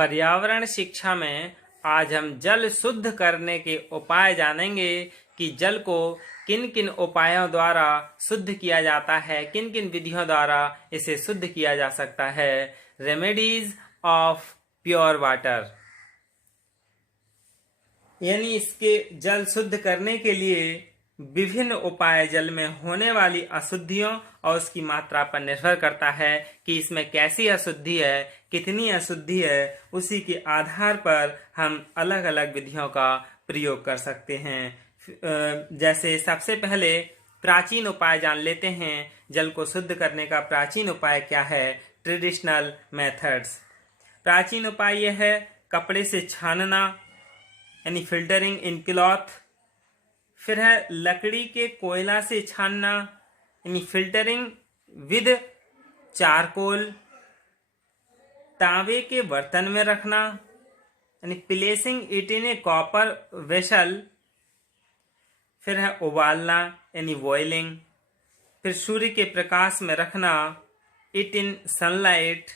पर्यावरण शिक्षा में आज हम जल शुद्ध करने के उपाय जानेंगे कि जल को किन किन उपायों द्वारा शुद्ध किया जाता है, किन किन विधियों द्वारा इसे शुद्ध किया जा सकता है। रेमेडीज ऑफ प्योर वाटर, यानी इसके जल शुद्ध करने के लिए विभिन्न उपाय जल में होने वाली अशुद्धियों और उसकी मात्रा पर निर्भर करता है कि इसमें कैसी अशुद्धि है, कितनी अशुद्धि है। उसी के आधार पर हम अलग अलग विधियों का प्रयोग कर सकते हैं। जैसे सबसे पहले प्राचीन उपाय जान लेते हैं। जल को शुद्ध करने का प्राचीन उपाय क्या है? Traditional methods. प्राचीन उपाय यह है कपड़े से छानना, यानी फिल्टरिंग इन क्लॉथ। फिर है लकड़ी के कोयला से छानना, यानी फिल्टरिंग विद चारकोल। तांबे के बर्तन में रखना, यानी placing it in A copper vessel. फिर है उबालना, यानी बॉइलिंग। फिर सूर्य के प्रकाश में रखना, इट इन सनलाइट।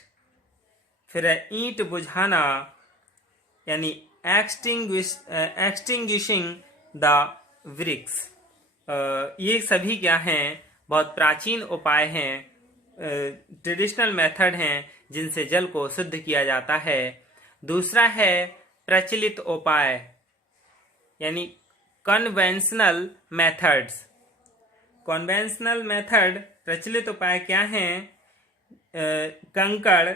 फिर है ईंट बुझाना, यानी एक्सटिंग्विशिंग द वृक्ष। ये सभी क्या हैं? बहुत प्राचीन उपाय हैं, ट्रेडिशनल मेथड हैं जिनसे जल को शुद्ध किया जाता है। दूसरा है प्रचलित उपाय, यानी कन्वेंशनल मेथड्स। कन्वेंशनल मेथड प्रचलित उपाय क्या हैं? कंकड़,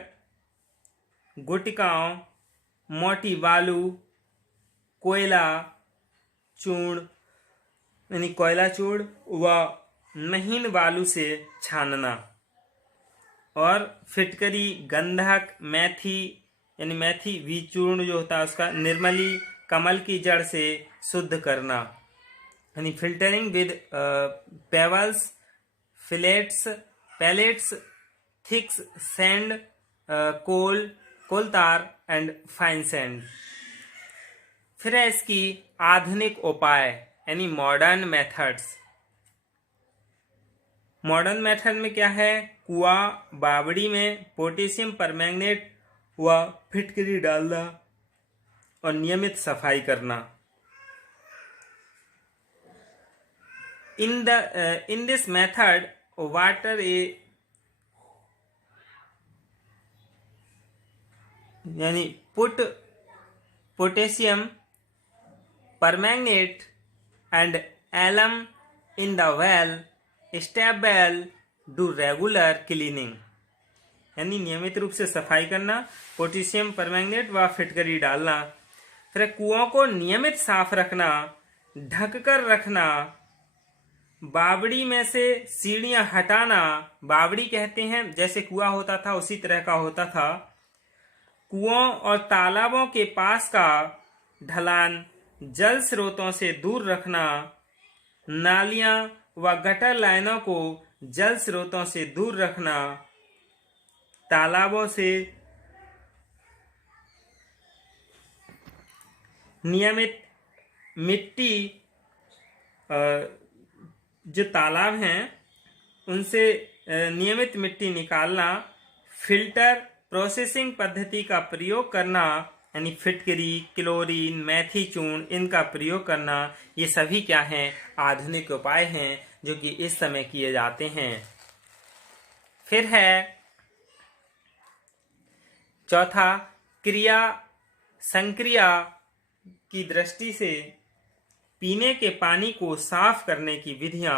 गुटकाओं, मोटी बालू, कोयला चूर्ण, यानी कोयला चूर्ण व महीन बालू से छानना। और फिटकरी, गंधक, मेथी, यानी मेथी विचूर्ण जो होता है उसका, निर्मली, कमल की जड़ से शुद्ध करना, यानी filtering with pebbles, pellets, thick sand, कोलतार एंड फाइन सैंड। फिर है इसकी आधुनिक उपाय, यानी मॉडर्न मेथड्स। मॉडर्न मेथड में क्या है? कुआं, बावड़ी में पोटेशियम परमैंगनेट व फिटकरी डालना और नियमित सफाई करना। in this method water यानी put potassium permanganate and alum in the well, step well, do regular cleaning। यानी नियमित रूप से सफाई करना, पोटेशियम परमैंगनेट व फिटकरी डालना। फिर कुओं को नियमित साफ रखना, ढककर रखना, बावड़ी में से सीढ़ियां हटाना। बावड़ी कहते हैं, जैसे कुआं होता था उसी तरह का होता था। कुओं और तालाबों के पास का ढलान जल स्रोतों से दूर रखना। नालियां व गटर लाइनों को जल स्रोतों से दूर रखना। तालाबों से नियमित मिट्टी, जो तालाब हैं उनसे नियमित मिट्टी निकालना। फिल्टर प्रोसेसिंग पद्धति का प्रयोग करना, यानी फिटकरी, क्लोरीन, मेथी चूर्ण, इनका प्रयोग करना। ये सभी क्या हैं? आधुनिक उपाय हैं जो कि इस समय किए जाते हैं। फिर है चौथा, क्रिया संक्रिया की दृष्टि से पीने के पानी को साफ करने की विधियां,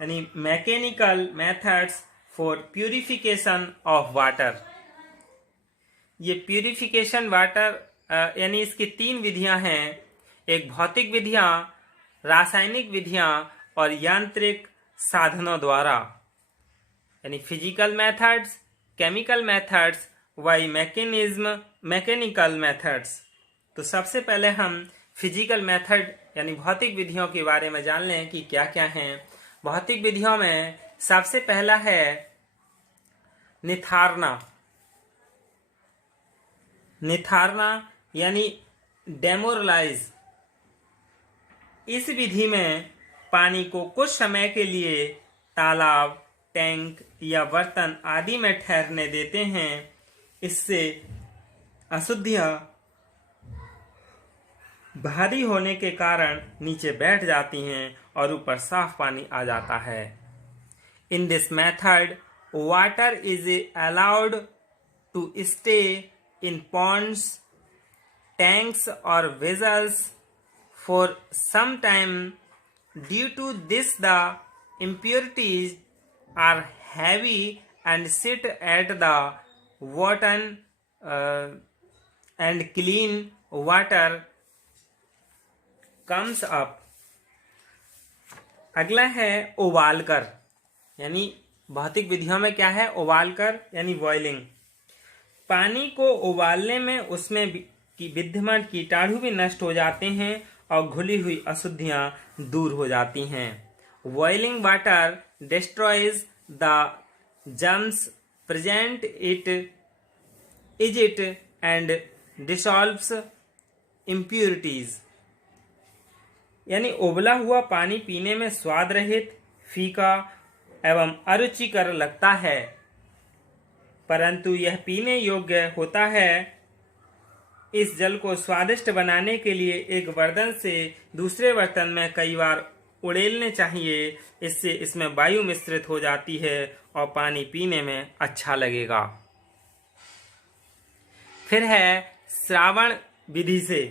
यानी mechanical methods for purification of water. ये प्यूरिफिकेशन वाटर, यानी इसकी 3 विधियां हैं। एक भौतिक विधियां, रासायनिक विधियां और यांत्रिक साधनों द्वारा, यानी फिजिकल मेथड्स, केमिकल मेथड्स व मैकेनिकल मेथड्स। तो सबसे पहले हम फिजिकल मेथड यानी भौतिक विधियों के बारे में जान लें कि क्या क्या हैं। भौतिक विधियों में सबसे पहला है निथारना। निथारना यानी डेमोरलाइज। इस विधि में पानी को कुछ समय के लिए तालाब, टैंक या बर्तन आदि में ठहरने देते हैं। इससे अशुद्धियां भारी होने के कारण नीचे बैठ जाती हैं और ऊपर साफ पानी आ जाता है। In this method, water is allowed to stay in ponds, tanks or vessels for some time. Due to this, the impurities are heavy and sit at the bottom, and clean water comes up. अगला है उबाल कर, यानी भौतिक विधियों में क्या है, उबाल कर यानी बॉइलिंग। पानी को उबालने में उसमें विद्यमान कीटाणु भी नष्ट हो जाते हैं और घुली हुई अशुद्धियां दूर हो जाती हैं। Boiling water destroys the germs present it and dissolves impurities. यानी उबला हुआ पानी पीने में स्वाद रहित, फीका एवं अरुचिकर लगता है, परंतु यह पीने योग्य होता है। इस जल को स्वादिष्ट बनाने के लिए एक बर्तन से दूसरे बर्तन में कई बार उड़ेलने चाहिए। इससे इसमें वायु मिश्रित हो जाती है और पानी पीने में अच्छा लगेगा। फिर है श्रावण विधि से,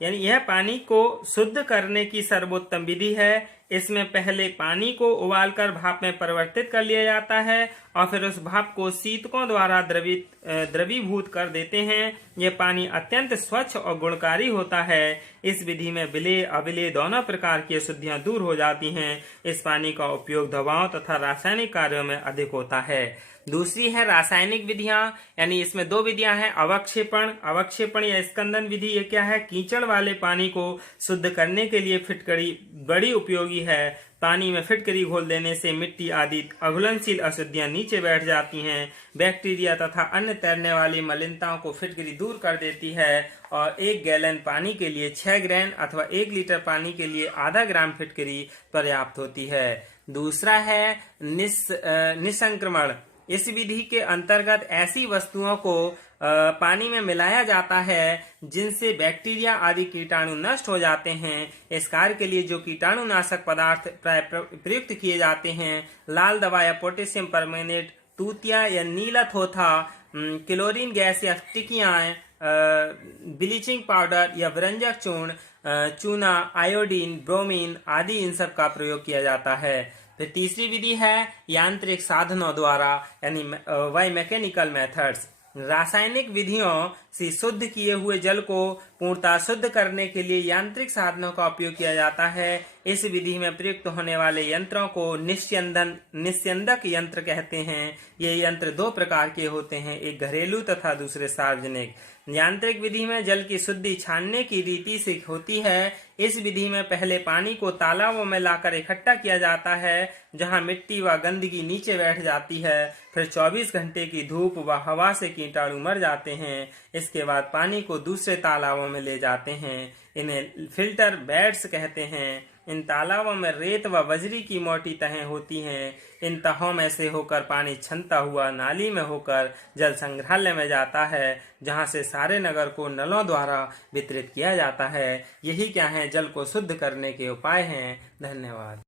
यानी यह पानी को शुद्ध करने की सर्वोत्तम विधि है। इसमें पहले पानी को उबालकर भाप में परिवर्तित कर लिया जाता है और फिर उस भाप को शीतकों द्वारा द्रवीभूत कर देते हैं। यह पानी अत्यंत स्वच्छ और गुणकारी होता है। इस विधि में विलेय अविलेय दोनों प्रकार की अशुद्धियां दूर हो जाती हैं। इस पानी का उपयोग दवाओं तथा रासायनिक कार्यों में अधिक होता है। दूसरी है रासायनिक विधियां, यानी इसमें दो विधियां हैं। अवक्षेपण या स्कंदन विधि। ये क्या है, कीचड़ वाले पानी को शुद्ध करने के लिए फिटकरी बड़ी उपयोगी है। पानी में फिटकरी घोल देने से मिट्टी आदि अघुलनशील अशुद्धियां नीचे बैठ जाती हैं। बैक्टीरिया तथा अन्य तैरने वाली मलिनताओं को फिटकरी दूर कर देती है और 1 गैलन पानी के लिए 6 ग्राम अथवा 1 लीटर पानी के लिए आधा ग्राम फिटकरी पर्याप्त होती है। दूसरा है निसंक्रमण। इस विधि के अंतर्गत ऐसी वस्तुओं को पानी में मिलाया जाता है जिनसे बैक्टीरिया आदि कीटाणु नष्ट हो जाते हैं। इस कार्य के लिए जो कीटाणुनाशक पदार्थ प्राय प्रयुक्त किए जाते हैं, लाल दवा या पोटेशियम परमैंगनेट, तूतिया या नीला थोथा, क्लोरीन गैस या टिकियां, ब्लीचिंग पाउडर या व्यंजक चूर्ण, चूना, आयोडीन, ब्रोमीन आदि इन सब का प्रयोग किया जाता है। फिर तीसरी विधि है यांत्रिक साधनों द्वारा, यानी बाय मैकेनिकल मेथड्स। रासायनिक विधियों से शुद्ध किए हुए जल को पूर्णतः शुद्ध करने के लिए यांत्रिक साधनों का उपयोग किया जाता है। इस विधि में प्रयुक्त होने वाले यंत्रों को निस्यंदक यंत्र कहते हैं। ये यंत्र 2 प्रकार के होते हैं, एक घरेलू तथा दूसरे सार्वजनिक। यांत्रिक विधि में जल की शुद्धि छानने की रीति से होती है। इस विधि में पहले पानी को तालाबों में लाकर इकट्ठा किया जाता है, जहां मिट्टी व गंदगी नीचे बैठ जाती है। फिर 24 घंटे की धूप व हवा से कीटाणु मर जाते हैं। इसके बाद पानी को दूसरे तालाबों में ले जाते हैं। इन्हें फिल्टर बेड्स कहते हैं। इन तालाबों में रेत व बजरी की मोटी तहें होती हैं। इन तहों में से होकर पानी छनता हुआ नाली में होकर जल संग्रहालय में जाता है, जहां से सारे नगर को नलों द्वारा वितरित किया जाता है। यही क्या है, जल को शुद्ध करने के उपाय हैं। धन्यवाद।